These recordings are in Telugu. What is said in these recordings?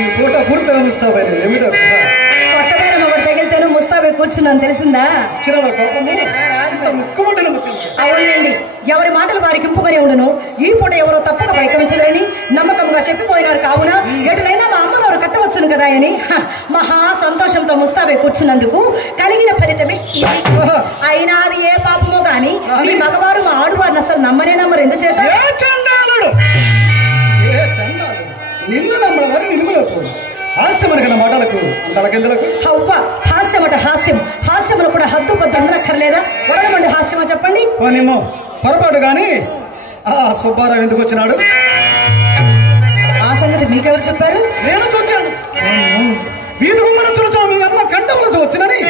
ఈ పూట పూర్తిగా ముస్తాబైన ఏమిటో కొత్త బేరం ఒకటి తగిలితేను ముస్తాబై కూర్చున్నాను తెలిసిందా? అవునండి, ఎవరి మాటలు వారికి ఇంపుగానే ఉండును. ఈ పూట ఎవరో తప్పక బయకమించదని నమ్మకంగా చెప్పిపోయినారు. కావున ఎటులైనా మా అమ్మనవారు కట్టవచ్చును కదా అని మహా సంతోషంతో ముస్తాబై కూర్చున్నందుకు కలిగిన ఫలితమే అయినా అది ఏ పాపమో గాని మీ మగవారు మా ఆడువారిని అసలు నమ్మనే నమ్మరు. ఎందుచేత నిన్ను నమ్మడం వారి నిలుమలోపు హాస్యమనగల మాటలకు అంతలకెందులకు హవ్వ హాస్యమట హాస్యం. హాస్యములు కూడా హద్దు పద్దు ఉండనక్కర్లేదా? వడలమండి హాస్యమా చెప్పండి. పోనేమో పొరపాటు గాని ఆ సుబ్బారావు ఎందుకు వచ్చినాడు? ఆ సంగతి మీకెవరు చెప్పారు? నేను చూచాను. వీధి గుమ్మన చూచా మీ అమ్మ కంటములు వచ్చినని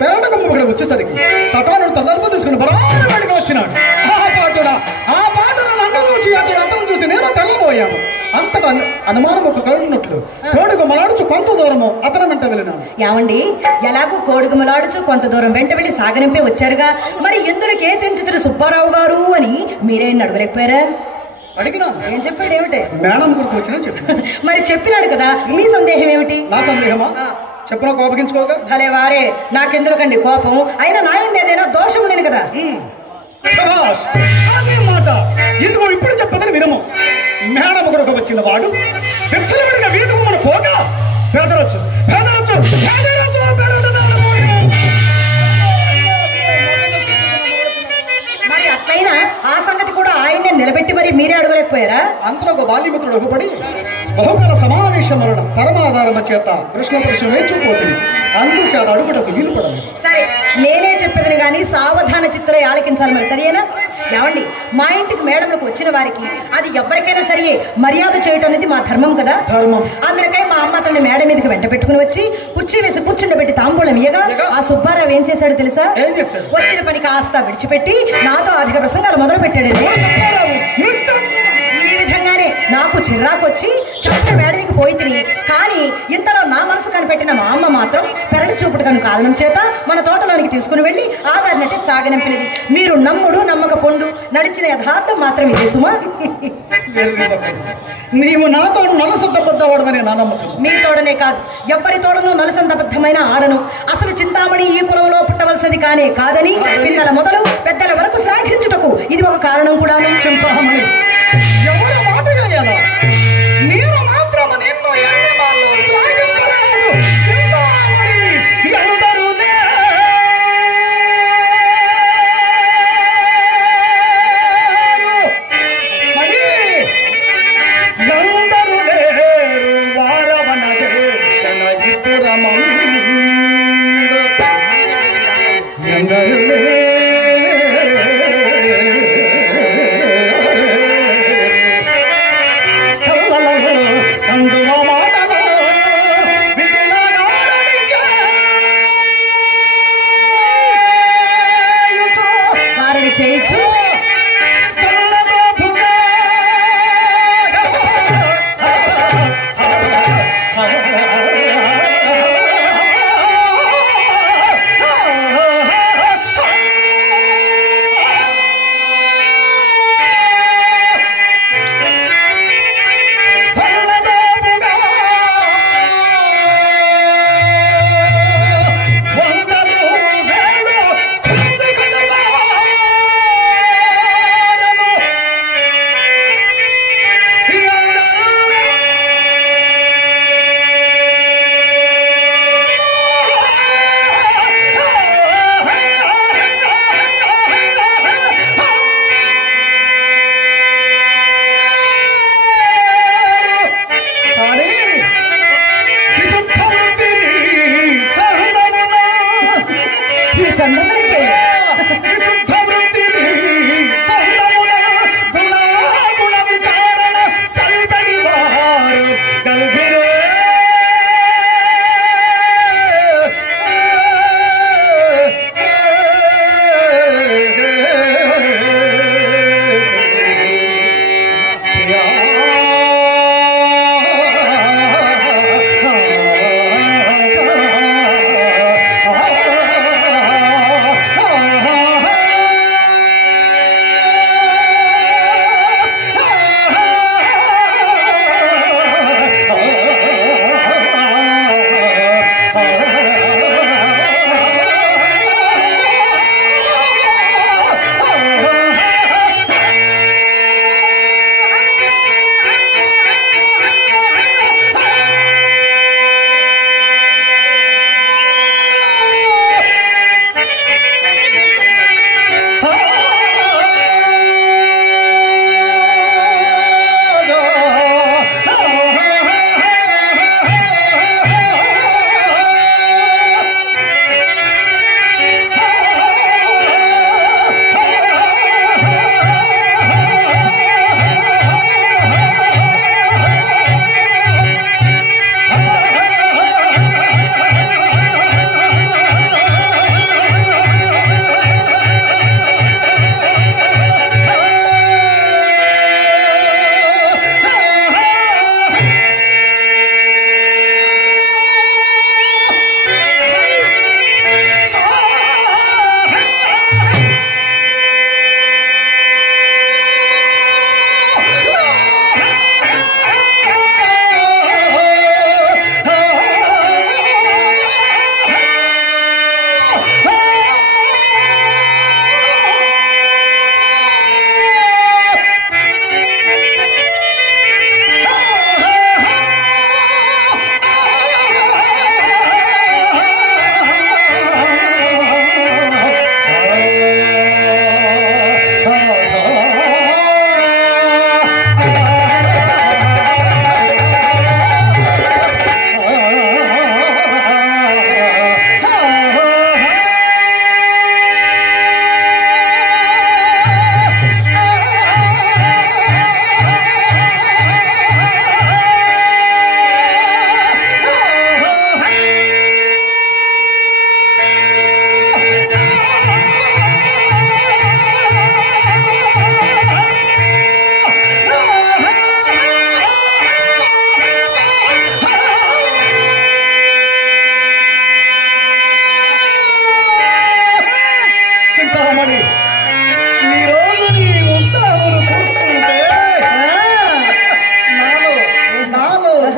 పెరట గుమ్మ ఇక్కడ వచ్చేసరికి తటాను తలర్పు తీసుకుని బరారు వాడిగా వచ్చినాడు. ఆ పాటను నన్ను చూసి అతడు అంతరం చూసి నేను తెల్లబోయాను. అంతటా అనుమానం ఒక కలుగున్నట్లు కోడిగుమ్మలాడుచు కొంత దూరము అతని వెంట వెళ్ళినాను. ఏమండి, ఎలాగో కోడిగుమ్మలాడుచు కొంత దూరం వెంట వెళ్ళి సాగనింపే వచ్చారుగా, మరి ఎందుకు ఏ తెంచుతురు సుబ్బారావు గారు అని మీరేం అడగలేకపోయారా? అడిగినాను. ఏం చెప్పాడు? ఏమిటి? మేడం గురికి వచ్చినా చెప్పి మరి చెప్పినాడు కదా, మీ సందేహం ఏమిటి? నా సందేహమా? చెప్పినా కోపగించుకోగా. భలే వారే, నాకెందుకండి కోపం? అయినా నా ఏదైనా దోషం ఉండేది కదా. అదే మాట ఇదిగో ఇప్పుడు చెప్పదని వినము. మేడం కొరకు వచ్చిన వాడు వ్యక్తులుగా వీధుకు మన పోగా పేదరచ్చు పేదరచ్చు పేదరచ్చు మరి అట్లయినా ఆ సంగతి కూడా ఆయన్నే నిలబెట్టి మరి మీరే అడగలేకపోయారా? అంతలో ఒక బాల్యమిత్రుడు ఒకపడి బహుకాల సమావేశం వలన పరమాధారమ చేత కృష్ణ పురుషుడు వేచిపోతుంది. అందుచేత అడుగుటకు వీలు పడలేదు. సరే, నేనే చెప్పేదని గాని సావధాన చిత్తులో ఆలకించాలి. మరి సరియేనా? ఏమండి, మా ఇంటికి మేడలకు వచ్చిన వారికి అది ఎవరికైనా సరియే మర్యాద చేయటం అనేది మా ధర్మం కదా. ధర్మం. అందరికై మా అమ్మ అతన్ని మేడ మీదకి వెంట పెట్టుకుని వచ్చి కుర్చీ వేసి కూర్చుండబెట్టి తాంబూలం ఇయ్యగా ఆ సుబ్బారావు ఏం చేశాడు తెలుసా? వచ్చిన పని కాస్త విడిచిపెట్టి నాతో అధిక ప్రసంగాలు మొదలు పెట్టాడు. ఈ విధంగానే నాకు చిరాకొచ్చి చట్ట మేడకి పోయి తిని, కానీ ఇంతలో నా మనసు కనిపెట్టిన మా అమ్మ మాత్రం పెరటి చూపుడు కను కారణం చేత మన తోటలోనికి తీసుకుని వెళ్లి ఆధారినట్టు సాగనంపినది. మీరు నమ్ముడు నమ్మక పొండు నడిచిన యథార్థం మాత్రం ఇదే సుమా. నీవు నాతో నలసద్దబద్దవాడమని నా నమ్మకం. మీ తోడనే కాదు, ఎవరి తోడను నలసందబద్ధమైన ఆడను. అసలు చింతామణి ఈ కులంలో పుట్టవలసింది కానే కాదని పిల్లల మొదలు పెద్దల వరకు శ్లాఘించుటకు ఇది ఒక కారణం కూడాను. చింతామణి ఎవరు మాట చేయాలా? నేను మాత్రం నిన్ను ఎన్ని మార్లు శ్లాఘింపలేదు. చింతామణి అందరూ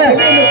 తెలియని